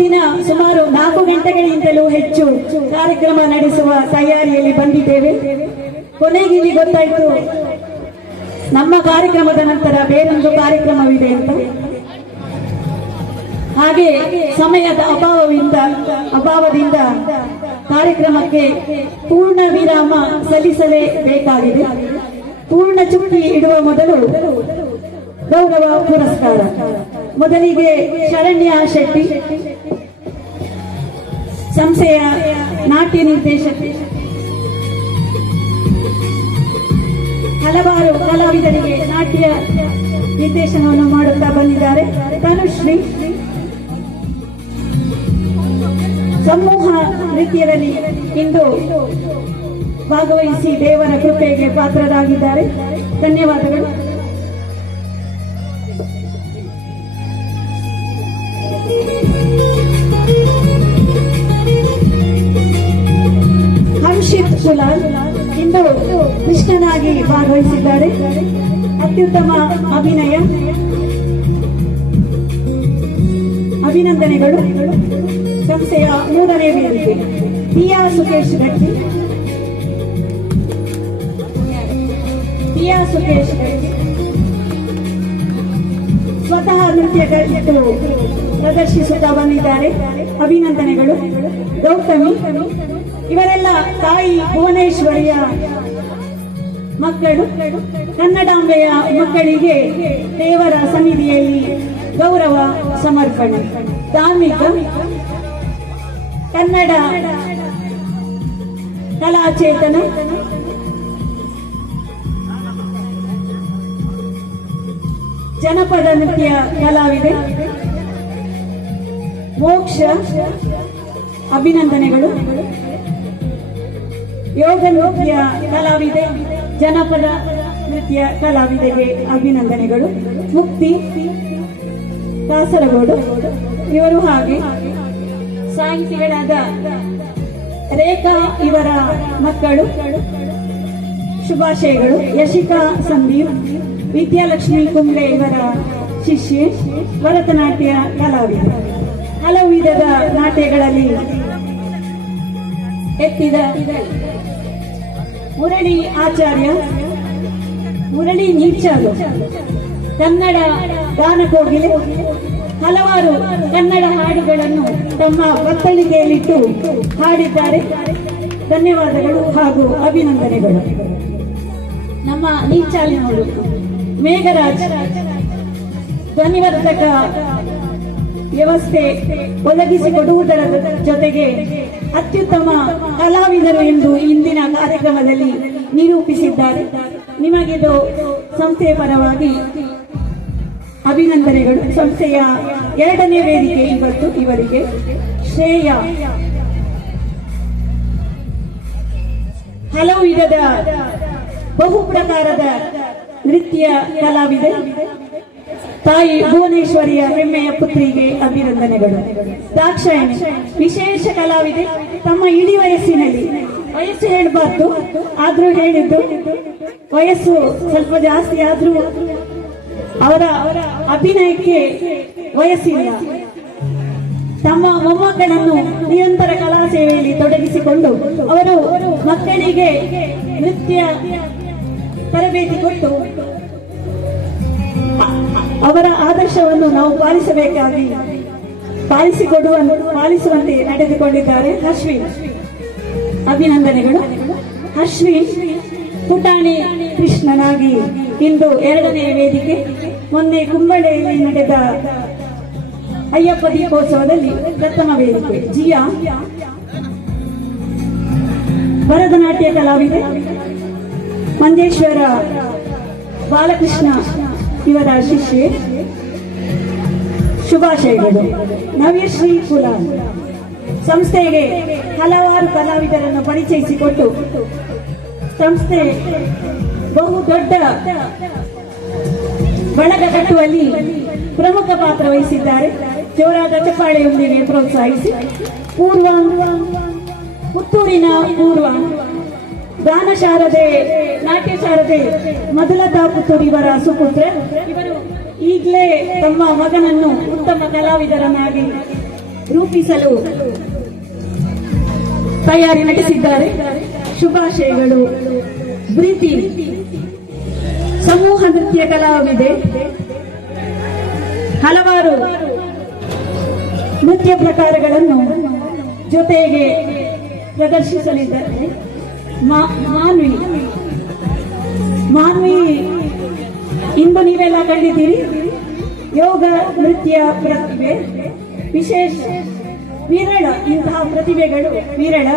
ದಿನ ಸುಮಾರು 4 ಗಂಟೆಗಳಿಗಿಂತಲೂ ಹೆಚ್ಚು ಕಾರ್ಯಕ್ರಮ ನಡೆಸುವ ತಯಾರಿಯಲ್ಲಿ ಬಂದಿದ್ದೇವೆ. ಕೊನೆಗೆ ಇಲ್ಲಿ ಗೊತ್ತಾಯ್ತು ನಮ್ಮ ಕಾರ್ಯಕ್ರಮದ ನಂತರ ಬೇರೊಂದು ಕಾರ್ಯಕ್ರಮವಿದೆ ಅಂತ. ಹಾಗೆ ಸಮಯದ ಅಭಾವದಿಂದ ಕಾರ್ಯಕ್ರಮಕ್ಕೆ ಪೂರ್ಣ ವಿರಾಮ ಸಲ್ಲಿಸಲೇಬೇಕಾಗಿದೆ. ಪೂರ್ಣ ಚುಕ್ಕಿ ಇಡುವ ಮೊದಲು ಗೌರವ ಪುರಸ್ಕಾರ. ಮೊದಲಿಗೆ ಶರಣ್ಯ ಶೆಟ್ಟಿ, ಸಂಸ್ಥೆಯ ನಾಟ್ಯ ನಿರ್ದೇಶಕಿ, ಹಲವಾರು ಕಲಾವಿದರಿಗೆ ನಾಟ್ಯ ನಿರ್ದೇಶನವನ್ನು ಮಾಡುತ್ತಾ ಬಂದಿದ್ದಾರೆ. ತನುಶ್ರೀ ಸಮೂಹ ನೃತ್ಯದಲ್ಲಿ ಇಂದು ಭಾಗವಹಿಸಿ ದೇವರ ಕೃಪೆಗೆ ಪಾತ್ರರಾಗಿದ್ದಾರೆ. ಧನ್ಯವಾದಗಳು. ಹರ್ಷಿತ್ ಕುಲಾಲ್ ಇಂದು ಕೃಷ್ಣನಾಗಿ ಭಾಗವಹಿಸಿದ್ದಾರೆ. ಅತ್ಯುತ್ತಮ ಅಭಿನಂದನೆಗಳು. ಸಂಸ್ಥೆಯ 3ನೇ ವೇದಿಕೆ ದಿಯಾ ಸುಖೇಶ್ ಗಟ್ಟಿ, ಸ್ವತಃ ನೃತ್ಯಗಳಿದ್ದು ಪ್ರದರ್ಶಿಸುತ್ತಾ ಬಂದಿದ್ದಾರೆ. ಅಭಿನಂದನೆಗಳು. ಗೌತಮಿ, ಇವರೆಲ್ಲ ತಾಯಿ ಭುವನೇಶ್ವರಿಯ ಮಕ್ಕಳು. ಕನ್ನಡಾಂಬೆಯ ಮಕ್ಕಳಿಗೆ ದೇವರ ಸನ್ನಿಧಿಯಲ್ಲಿ ಗೌರವ ಸಮರ್ಪಣೆ. ಧಾರ್ಮಿಕ ಕನ್ನಡ ಕಲಾಚೇತನ, ಜನಪದ ನೃತ್ಯ ಕಲಾವಿದೆ ಮೋಕ್ಷ, ಅಭಿನಂದನೆಗಳು. ಯೋಗ ನೃತ್ಯ ಕಲಾವಿದೆ, ಜನಪದ ನೃತ್ಯ ಕಲಾವಿದೆಗೆ ಅಭಿನಂದನೆಗಳು. ಮುಕ್ತಿ ಕಾಸರಗೋಡು ಇವರು. ಹಾಗೆ ಸಾಹಿತಿಗಳಾದ ರೇಖಾ ಇವರ ಮಕ್ಕಳು, ಶುಭಾಶಯಗಳು. ಯಶಿಕಾ ಸಂದೀಪ್, ವಿದ್ಯಾಲಕ್ಷ್ಮಿ ಕುಂಬ್ಳೆ ಇವರ ಶಿಷ್ಯೆ, ಭರತನಾಟ್ಯ ಕಲಾವಿದೆ. ಹಲವು ವಿಧದ ನಾಟ್ಯಗಳಲ್ಲಿ ಎತ್ತಿದ ಮುರಳಿ ಆಚಾರ್ಯ, ಮುರಳಿ ನೀಚಾಲು, ಕನ್ನಡ ಗಾನಕೋಗಿಲೆ, ಹಲವಾರು ಕನ್ನಡ ಹಾಡುಗಳನ್ನು ತಮ್ಮ ಬತ್ತಳಿಕೆಯಲ್ಲಿಟ್ಟು ಹಾಡಿದ್ದಾರೆ. ಧನ್ಯವಾದಗಳು ಹಾಗೂ ಅಭಿನಂದನೆಗಳು. ನಮ್ಮ ನೀಚಾಲಿನವರು ಮೇಘರಾಜ್ ಧ್ವನಿವರ್ಧಕ ವ್ಯವಸ್ಥೆ ಒದಗಿಸಿಕೊಡುವುದರ ಜೊತೆಗೆ ಅತ್ಯುತ್ತಮ ಕಲಾವಿದರು ಎಂದು ಇಂದಿನ ಕಾರ್ಯಕ್ರಮದಲ್ಲಿ ನಿರೂಪಿಸಿದ್ದಾರೆ. ನಿಮಗಿದು ಸಂಸ್ಥೆಯ ಪರವಾಗಿ ಅಭಿನಂದನೆಗಳು. ಸಂಸ್ಥೆಯ 2ನೇ ವೇದಿಕೆ ಇವತ್ತು ಇವರಿಗೆ. ಶ್ರೇಯ ಹಲವು ವಿಧದ ಬಹು ಪ್ರಕಾರದ ನೃತ್ಯ ಕಲಾವಿದೆ, ತಾಯಿ ಭುವನೇಶ್ವರಿಯ ಹೆಮ್ಮೆಯ ಪುತ್ರಿಗೆ ಅಭಿನಂದನೆಗಳು. ದಾಕ್ಷಾಯಣಿ ವಿಶೇಷ ಕಲಾವಿದೆ. ತಮ್ಮ ಇಡೀ ವಯಸ್ಸಿನಲ್ಲಿ, ವಯಸ್ಸು ಹೇಳಬಾರ್ದು ಆದ್ರೂ ಹೇಳಿದ್ದು, ವಯಸ್ಸು ಸ್ವಲ್ಪ ಜಾಸ್ತಿ ಆದ್ರೂ ಅವರ ಅಭಿನಯಕ್ಕೆ ವಯಸ್ಸಿಲ್ಲ. ತಮ್ಮ ಮೊಮ್ಮಕ್ಕಳನ್ನು ನಿರಂತರ ಕಲಾ ಸೇವೆಯಲ್ಲಿ ತೊಡಗಿಸಿಕೊಂಡು ಅವರು ಮಕ್ಕಳಿಗೆ ನೃತ್ಯ ತರಬೇತಿ ಕೊಟ್ಟು ಅವರ ಆದರ್ಶವನ್ನು ನಾವು ಪಾಲಿಸುವಂತೆ ನಡೆದುಕೊಂಡಿದ್ದಾರೆ. ಅಶ್ವಿನ್ ಅಭಿನಂದನೆಗಳು. ಅಶ್ವಿನ್ ಪುಟಾಣಿ ಕೃಷ್ಣನಾಗಿ ಇಂದು 2ನೇ ವೇದಿಕೆ. ಮೊನ್ನೆ ಕುಂಬಳೆಯಲ್ಲಿ ನಡೆದ ಅಯ್ಯಪ್ಪ ದೀಪೋತ್ಸವದಲ್ಲಿ ಪ್ರಥಮ ವೇದಿಕೆ. ಜಿಯಾ ಭರತನಾಟ್ಯ ಕಲಾವಿದೆ, ಮಂಜೇಶ್ವರ ಬಾಲಕೃಷ್ಣ ಇವರ ಶಿಷ್ಯೆ. ಶುಭಾಶಯಗಳು. ನವ್ಯಶ್ರೀ ಕುಲಾಲ್ ಸಂಸ್ಥೆಗೆ ಹಲವಾರು ಕಲಾವಿದರನ್ನು ಪರಿಚಯಿಸಿಕೊಟ್ಟು ಸಂಸ್ಥೆ ಬಹು ದೊಡ್ಡ ಬಳಗ ಕಟ್ಟುವಲ್ಲಿ ಪ್ರಮುಖ ಪಾತ್ರ ವಹಿಸಿದ್ದಾರೆ. ಜೋರಾದ ಚಪ್ಪಾಳೆಯೊಂದಿಗೆ ಪ್ರೋತ್ಸಾಹಿಸಿ. ಪುತ್ತೂರಿನ ಪೂರ್ವ ಗಾನ ಶಾರದೆ, ನಾಟ್ಯ ಶಾರದೆ ಮಧುಲತಾ ಪುತ್ತೂರು ಇವರ ಸುಪುತ್ರ. ಇವರು ಈಗಲೇ ತಮ್ಮ ಮಗನನ್ನು ಉತ್ತಮ ಕಲಾವಿದರನ್ನಾಗಿ ರೂಪಿಸಲು ತಯಾರಿ ನಡೆಸಿದ್ದಾರೆ. ಶುಭಾಶಯಗಳು. ಪ್ರೀತಿ ಸಮೂಹ ನೃತ್ಯ ಕಲಾವಿದೆ ಹಲವಾರು ನೃತ್ಯ ಪ್ರಕಾರಗಳನ್ನು ಜೊತೆಗೆ ಪ್ರದರ್ಶಿಸಲಿದ್ದಾರೆ. ಮಾನ್ವಿ ಇಂದು ನೀವೆಲ್ಲ ಕಂಡಿದ್ದೀರಿ. ಯೋಗ ನೃತ್ಯ ಪ್ರತಿಭೆ ವಿಶೇಷ ವಿರಳ. ಇಂತಹ ಪ್ರತಿಭೆಗಳು ವಿರಳ.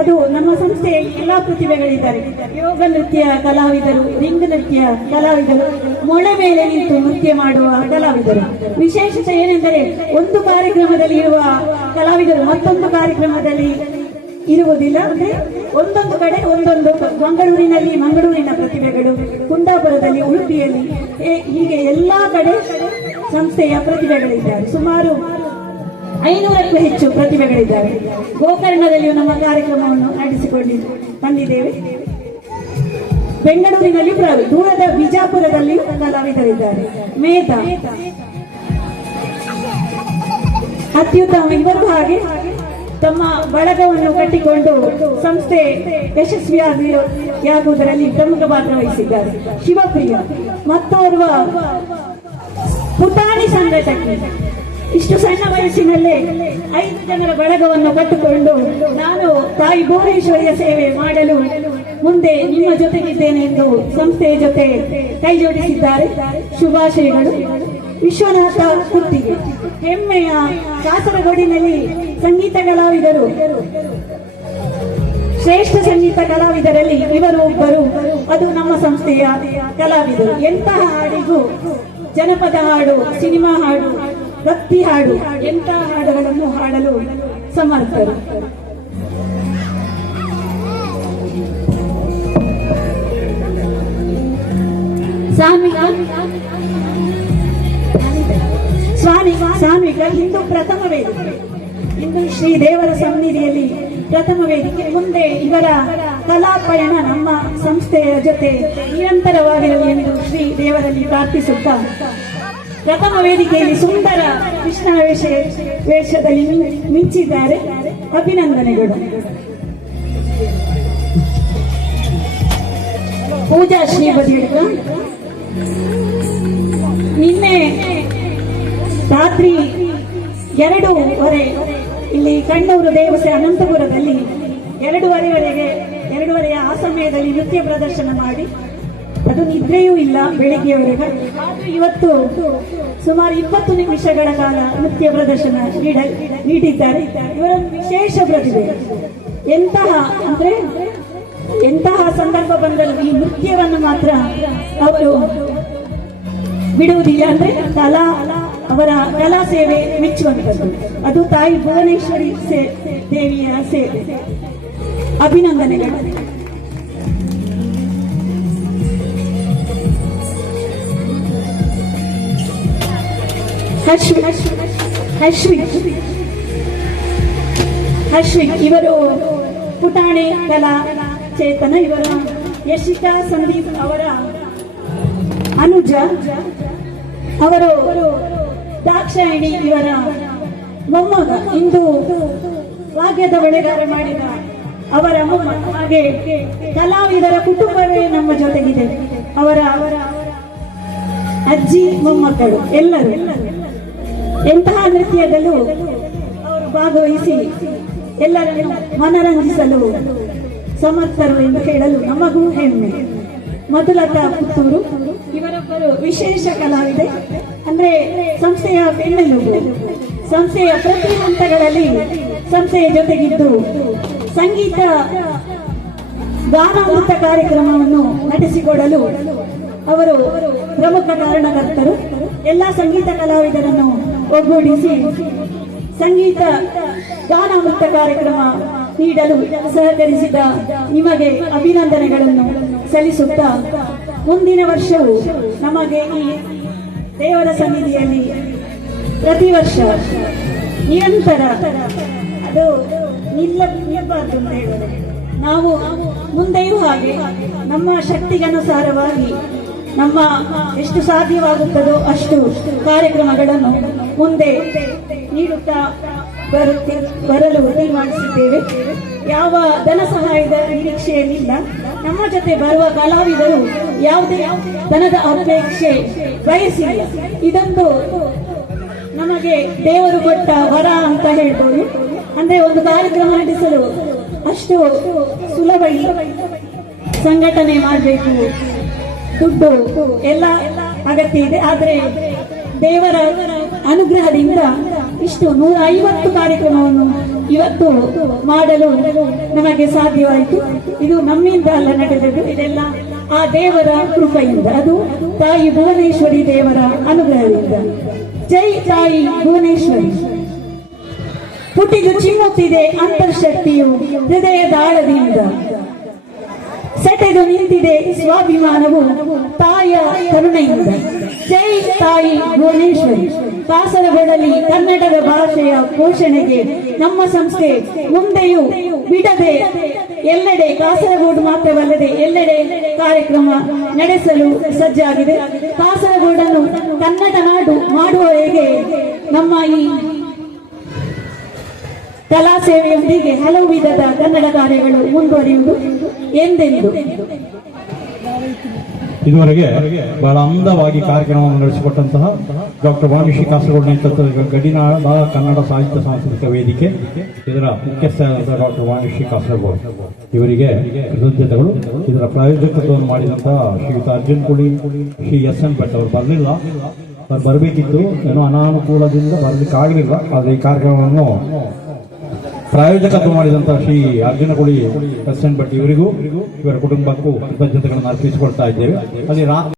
ಅದು ನಮ್ಮ ಸಂಸ್ಥೆಯ ಎಲ್ಲಾ ಪ್ರತಿಭೆಗಳಿದ್ದಾರೆ. ಯೋಗ ನೃತ್ಯ ಕಲಾವಿದರು, ರಿಂಗ್ ನೃತ್ಯ ಕಲಾವಿದರು, ಮೊಳೆ ಮೇಲೆ ನಿಂತು ನೃತ್ಯ ಮಾಡುವ ಕಲಾವಿದರು. ವಿಶೇಷತೆ ಏನೆಂದರೆ ಒಂದು ಕಾರ್ಯಕ್ರಮದಲ್ಲಿ ಇರುವ ಕಲಾವಿದರು ಮತ್ತೊಂದು ಕಾರ್ಯಕ್ರಮದಲ್ಲಿ ಇರುವುದಿಲ್ಲ. ಅಂದ್ರೆ ಒಂದೊಂದು ಕಡೆ ಒಂದೊಂದು. ಮಂಗಳೂರಿನ ಪ್ರತಿಭೆಗಳು, ಕುಂದಾಪುರದಲ್ಲಿ, ಉಡುಪಿಯಲ್ಲಿ, ಹೀಗೆ ಎಲ್ಲಾ ಕಡೆ ಸಂಸ್ಥೆಯ ಪ್ರತಿಭೆಗಳಿದ್ದಾರೆ. ಸುಮಾರು 500ಕ್ಕೂ ಹೆಚ್ಚು ಪ್ರತಿಭೆಗಳಿದ್ದಾರೆ. ಗೋಕರ್ಣದಲ್ಲಿಯೂ ನಮ್ಮ ಕಾರ್ಯಕ್ರಮವನ್ನು ನಡೆಸಿಕೊಂಡು ಬಂದಿದ್ದೇವೆ. ಬೆಂಗಳೂರಿನಲ್ಲಿ ದೂರದ ಬಿಜಾಪುರದಲ್ಲಿ ಕಲಾವಿದರಿದ್ದಾರೆ. ಮೇಧಾ ಅತ್ಯುತ್ತಮ. ಇವರು ಹಾಗೆ ತಮ್ಮ ಬಳಗವನ್ನು ಕಟ್ಟಿಕೊಂಡು ಸಂಸ್ಥೆ ಯಶಸ್ವಿಯಾಗುವುದರಲ್ಲಿ ಪ್ರಮುಖ ಪಾತ್ರ ವಹಿಸಿದ್ದಾರೆ. ಶಿವಪ್ರಿಯ ಮತ್ತೋರ್ವ ಪುಟಾಣಿ ಸಂಘಟಕಿ. ಇಷ್ಟು ಸಣ್ಣ ವಯಸ್ಸಿನಲ್ಲೇ 5 ಜನರ ಬಳಗವನ್ನು ಕಟ್ಟಿಕೊಂಡು ನಾನು ತಾಯಿ ಭುವನೇಶ್ವರಿಯ ಸೇವೆ ಮಾಡಲು ಮುಂದೆ ನಿಮ್ಮ ಜೊತೆಗಿದ್ದೇನೆ ಎಂದು ಸಂಸ್ಥೆಯ ಜೊತೆ ಕೈ ಜೋಡಿಸಿದ್ದಾರೆ. ಶುಭಾಶಯಗಳು. ವಿಶ್ವನಾಥ ಕುತ್ತಿಗೆ ಹೆಮ್ಮೆಯ ಕಾಸರಗೋಡಿನಲ್ಲಿ ಸಂಗೀತ ಕಲಾವಿದರು. ಶ್ರೇಷ್ಠ ಸಂಗೀತ ಕಲಾವಿದರಲ್ಲಿ ಇವರು ಒಬ್ಬರು. ಅದು ನಮ್ಮ ಸಂಸ್ಥೆಯ ಕಲಾವಿದರು. ಎಂತಹ ಹಾಡಿಗೂ, ಜನಪದ ಹಾಡು, ಸಿನಿಮಾ ಹಾಡು, ಭಕ್ತಿ ಹಾಡು, ಎಂತಹ ಹಾಡುಗಳನ್ನು ಹಾಡಲು ಸಮರ್ಥರು. ಸಾನ್ವಿಕ ಹಿಂದೂ ಪ್ರಥಮ ವೇದಿಕೆ, ಇಂದು ಶ್ರೀ ದೇವರ ಸನ್ನಿಧಿಯಲ್ಲಿ ಪ್ರಥಮ ವೇದಿಕೆ. ಮುಂದೆ ಇವರ ಕಲಾ ಪಯಣ ನಮ್ಮ ಸಂಸ್ಥೆಯ ಜೊತೆ ನಿರಂತರವಾಗಿರಲಿ ಎಂದು ಶ್ರೀ ದೇವರಲ್ಲಿ ಪ್ರಾರ್ಥಿಸುತ್ತಾ, ಪ್ರಥಮ ವೇದಿಕೆಯಲ್ಲಿ ಸುಂದರ ಕೃಷ್ಣ ವೇಷದಲ್ಲಿ ಮಿಂಚಿದ್ದಾರೆ. ಅಭಿನಂದನೆಗಳು. ಪೂಜಾ ಶ್ರೀ ಬದಿಯಡ್ಕ ನಿನ್ನೆ ರಾತ್ರಿ 2:30 ಇಲ್ಲಿ ಕಣ್ಣೂರು ದೇವಸ್ಥಾನ ಅನಂತಪುರದಲ್ಲಿ 2:30 ಆ ಸಮಯದಲ್ಲಿ ನೃತ್ಯ ಪ್ರದರ್ಶನ ಮಾಡಿ, ಅದು ನಿದ್ರೆಯೂ ಇಲ್ಲ ಬೆಳಿಗ್ಗೆಯವರೆಗೆ. ಆದರೂ ಇವತ್ತು ಸುಮಾರು 20 ನಿಮಿಷಗಳ ಕಾಲ ನೃತ್ಯ ಪ್ರದರ್ಶನ ನೀಡಿದ್ದಾರೆ. ಇವರೊಂದು ವಿಶೇಷ ಪ್ರತಿಭೆ. ಎಂತಹ ಸಂದರ್ಭ ಬಂದರೂ ಈ ನೃತ್ಯವನ್ನು ಮಾತ್ರ ಅವರು ಬಿಡುವುದಿಲ್ಲ. ಅಂದ್ರೆ ಅವರ ಕಲಾ ಸೇವೆ ಮೆಚ್ಚುವಂಥದ್ದು. ಅದು ತಾಯಿ ಭುವನೇಶ್ವರಿ ದೇವಿಯ ಸೇವೆ. ಅಭಿನಂದನೆಗಳು. ಹರ್ಷಿಕ್ ಇವರು ಪುಟಾಣಿ ಕಲಾ ಚೇತನ. ಇವರ ಯಶಿಕಾ ಸಂದೀಪ್ ಅವರ ಅನುಜ. ಅವರು ದಾಕ್ಷಾಯಿಣಿ ಇವರ ಮೊಮ್ಮಗ. ಇಂದು ಭಾಗ್ಯದ ಬೆಳೆಗಾರ ಮಾಡಿದ ಅವರ ಮೊಮ್ಮಗ. ಹಾಗೆ ಕಲಾವಿದರ ಕುಟುಂಬವೇ ನಮ್ಮ ಜೊತೆಗಿದೆ. ಅವರ ಅಜ್ಜಿ, ಮೊಮ್ಮಕ್ಕಳು ಎಲ್ಲರೂ ಎಂತಹ ನೃತ್ಯದಲ್ಲೂ ಅವರು ಭಾಗವಹಿಸಿ ಎಲ್ಲರನ್ನು ಮನರಂಜಿಸಲು ಸಮರ್ಥರು ಎಂದು ಹೇಳಲು ನಮಗೂ ಹೆಮ್ಮೆ. ಮಧುಲತಾ ಪುತ್ತೂರು ಇವರೊಬ್ಬರು ವಿಶೇಷ ಕಲಾವಿದೆ. ಅಂದ್ರೆ ಸಂಸ್ಥೆಯ ಬೆನ್ನೆಲುಬು. ಸಂಸ್ಥೆಯ ಪ್ರತಿ ಹಂತಗಳಲ್ಲಿ ಸಂಸ್ಥೆಯ ಜೊತೆಗಿದ್ದು ಸಂಗೀತ ಗಾನಾಮೃತ ಕಾರ್ಯಕ್ರಮವನ್ನು ನಡೆಸಿಕೊಡಲು ಅವರು ಪ್ರಮುಖ ಕಾರಣಕರ್ತರು. ಎಲ್ಲ ಸಂಗೀತ ಕಲಾವಿದರನ್ನು ಒಗ್ಗೂಡಿಸಿ ಸಂಗೀತ ಗಾನಾಮೃತ ಕಾರ್ಯಕ್ರಮ ನೀಡಲು ಸಹಕರಿಸಿದ ನಿಮಗೆ ಅಭಿನಂದನೆಗಳನ್ನು ಸಲ್ಲಿಸುತ್ತಾ, ಮುಂದಿನ ವರ್ಷವೂ ನಮಗೆ ಈ ದೇವರ ಸನ್ನಿಧಿಯಲ್ಲಿ ಪ್ರತಿ ವರ್ಷ ನಿರಂತರ ಅದು ನಿಲ್ಲಬಾರದು ಅಂತ ಹೇಳಿದರೆ ನಾವು ಮುಂದೆಯೂ ಹಾಗೆ ನಮ್ಮ ಶಕ್ತಿಗನುಸಾರವಾಗಿ ನಮ್ಮ ಎಷ್ಟು ಸಾಧ್ಯವಾಗುತ್ತದೋ ಅಷ್ಟು ಕಾರ್ಯಕ್ರಮಗಳನ್ನು ಮುಂದೆ ನೀಡುತ್ತಾ ಬರಲು ತೀರ್ಮಾನಿಸಿದ್ದೇವೆ. ಯಾವ ಧನ ಸಹಾಯದ ನಿರೀಕ್ಷೆಯಲ್ಲಿಲ್ಲ. ನಮ್ಮ ಜೊತೆ ಬರುವ ಕಲಾವಿದರು ಯಾವುದೇ ಧನದ ಅಪೇಕ್ಷೆ ಬಯಸಿಲ್ಲ. ಇದೊಂದು ನಮಗೆ ದೇವರು ಕೊಟ್ಟ ವರ ಅಂತ ಹೇಳ್ಬೋದು. ಅಂದ್ರೆ ಒಂದು ಕಾರ್ಯಕ್ರಮ ನಡೆಸಲು ಅಷ್ಟು ಸುಲಭ ಇಲ್ಲ. ಸಂಘಟನೆ ಮಾಡಬೇಕು, ದುಡ್ಡು ಎಲ್ಲ ಅಗತ್ಯ ಇದೆ. ಆದ್ರೆ ದೇವರ ಅನುಗ್ರಹದಿಂದ ಇಷ್ಟು 150 ಕಾರ್ಯಕ್ರಮವನ್ನು ಇವತ್ತು ಮಾಡಲು ನಮಗೆ ಸಾಧ್ಯವಾಯಿತು. ಇದು ನಮ್ಮಿಂದ ಅಲ್ಲ ನಡೆದದ್ದು, ಇದೆಲ್ಲ ಆ ದೇವರ ಕೃಪೆಯಿಂದ, ಅದು ತಾಯಿ ಭುವನೇಶ್ವರಿ ದೇವರ ಅನುಗ್ರಹದಿಂದ. ಜೈ ತಾಯಿ ಭುವನೇಶ್ವರಿ. ಪುಟಿದು ಚಿಮ್ಮುತ್ತಿದೆ ಅಂತರ್ಶಕ್ತಿಯು ಹೃದಯದ ಆಳದಿಂದ. ಸೆಟೆದು ನಿಂತಿದೆ ಸ್ವಾಭಿಮಾನವು ತಾಯಿಯ ಕರುಣೆಯಿಂದ. ಜೈ ತಾಯಿ ಭುವನೇಶ್ವರಿ. ಕಾಸರಗೋಡಲ್ಲಿ ಕನ್ನಡದ ಭಾಷೆಯ ಪೋಷಣೆಗೆ ನಮ್ಮ ಸಂಸ್ಥೆ ಮುಂದೆಯೂ ಬಿಡದೆ ಎಲ್ಲೆಡೆ, ಕಾಸರಗೋಡು ಮಾತ್ರವಲ್ಲದೆ ಎಲ್ಲೆಡೆ ಕಾರ್ಯಕ್ರಮ ನಡೆಸಲು ಸಜ್ಜಾಗಿದೆ. ಕಾಸರಗೋಡನ್ನು ಕನ್ನಡ ನಾಡು ಮಾಡುವವರೆಗೆ ನಮ್ಮ ಈ ಕಲಾ ಸೇವೆಯೊಂದಿಗೆ ಹಲವು ವಿಧದ ಕನ್ನಡ ಕಾರ್ಯಗಳು ಮುಂದುವರಿಯುವುದು ಎಂದೆಂದು. ಇದುವರೆಗೆ ಬಹಳ ಅಂದವಾಗಿ ಕಾರ್ಯಕ್ರಮವನ್ನು ನಡೆಸಿಕೊಟ್ಟಂತಹ ಡಾಕ್ಟರ್ ವಾಣಿಶ್ರೀ ಕಾಸರಗೋಡು ನೇತೃತ್ವದ ಗಡಿನಾಳ ಕನ್ನಡ ಸಾಹಿತ್ಯ ಸಾಂಸ್ಕೃತಿಕ ವೇದಿಕೆ ಇದರ ಮುಖ್ಯಸ್ಥರಾದ ಡಾಕ್ಟರ್ ವಾಣಿಶ್ರೀ ಕಾಸರಗೋಡು ಇವರಿಗೆ ಕೃತಜ್ಞತೆಗಳು. ಇದರ ಪ್ರಾಯೋಜಕತ್ವವನ್ನು ಮಾಡಿದಂತಹ ಶ್ರೀಯುತ ಅರ್ಜುನ್ ಕುಳಿ, ಶ್ರೀ SN ಭಟ್ ಅವರು ಬರಲಿಲ್ಲ. ಅವರು ಬರಬೇಕಿತ್ತು, ಏನೋ ಅನಾನುಕೂಲದಿಂದ ಬರಲಿಕ್ಕೆ ಆಗಲಿಲ್ಲ. ಆದರೆ ಈ ಕಾರ್ಯಕ್ರಮವನ್ನು ಪ್ರಾಯೋಜಕತ್ವ ಮಾಡಿದಂತಹ ಶ್ರೀ ಅರ್ಜುನ ಕುಳಿ, SN ಭಟ್ ಇವರಿಗೂ ಇವರ ಕುಟುಂಬಕ್ಕೂ ಕೃತಜ್ಞತೆಗಳನ್ನು ಅರ್ಪಿಸಿಕೊಳ್ತಾ ಇದ್ದೇವೆ. ಅಲ್ಲಿ